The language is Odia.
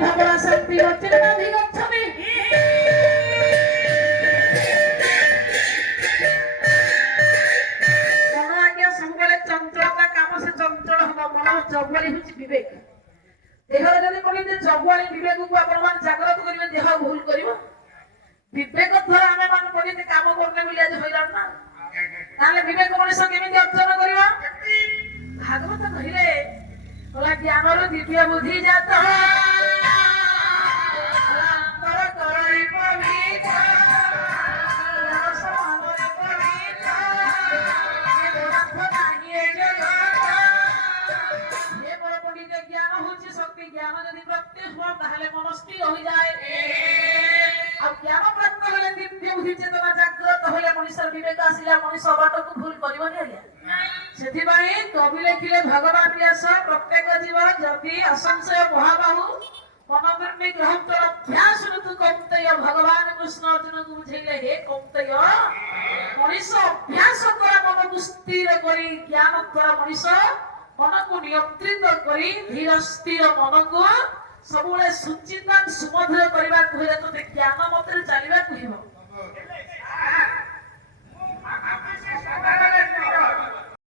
ଧବଳା ଶାନ୍ତି ଗଚ୍ଛତି ମନ ଆଜ୍ଞା ସବୁବେଳେ ଚଞ୍ଚଳତା କାମ ସେ ଚଞ୍ଚଳ ହବ। ମନ ଜଗୁଆଳି ହେଉଛି ବିବେକ। ଦେହରେ ଯଦି କହିଲେ ଜଗୁଆଳି ବିବେକକୁ ଆପଣ ମାନେ ଜାଗ୍ରତ କରିବେ, ଦେହ ଭୁଲ କରିବ। ବିବେକ ଦ୍ୱାରା ଆମେ ମାନେ କହିଲେ କାମ କରୁନେ ବୋଲି ଆଜି ହଇରାଣ ନା। ତାହେଲେ ବିବେକ ମଣିଷ କେମିତି ଅର୍ଜନ କରିବ? ଭାଗବତ କହିଲେ କହିଲା ଜ୍ଞାନରୁ ଦିବ୍ୟ ବୁଦ୍ଧି ଜାତ জ্ঞান যদি প্রত্যেক হয় তাহলে মন স্থির হয়ে যায়। আর জ্ঞান প্রাপ্ত হলে দিব্য বুদ্ধি চেতনা জাগ্রত হলে মনুষ্যর বিবেক আসিলে মনুষ্য বাটକୁ ভুল କରିବନି আজ্ঞা। ସେଥିପାଇଁ କବି ଲେଖିଲେ ଭଗବାନ ବ୍ୟାସ ପ୍ରତ୍ୟେକ ଜୀବ ଯଦି ଅସଂଶୟ ମହାବାହୁ ମନୋବୃତ୍ତି ଗ୍ରହଣ ଅଭ୍ୟାସ ଋତୁ କୌନ୍ତେୟ ଭଗବାନ କୃଷ୍ଣ ଅର୍ଜୁନକୁ ବୁଝେଇଲେ ହେ କୌନ୍ତେୟ ମଣିଷ ଅଭ୍ୟାସ ଦ୍ୱାରା ମନକୁ ସ୍ଥିର କରି ଜ୍ଞାନ ଦ୍ୱାରା ମଣିଷ ମନକୁ ନିୟନ୍ତ୍ରିତ କରି ଧୀର ସ୍ଥିର ମନକୁ ସବୁବେଳେ ସୁଚିତ ସୁମଧୁର କରିବାକୁ ହେଲେ ତୋତେ ଜ୍ଞାନ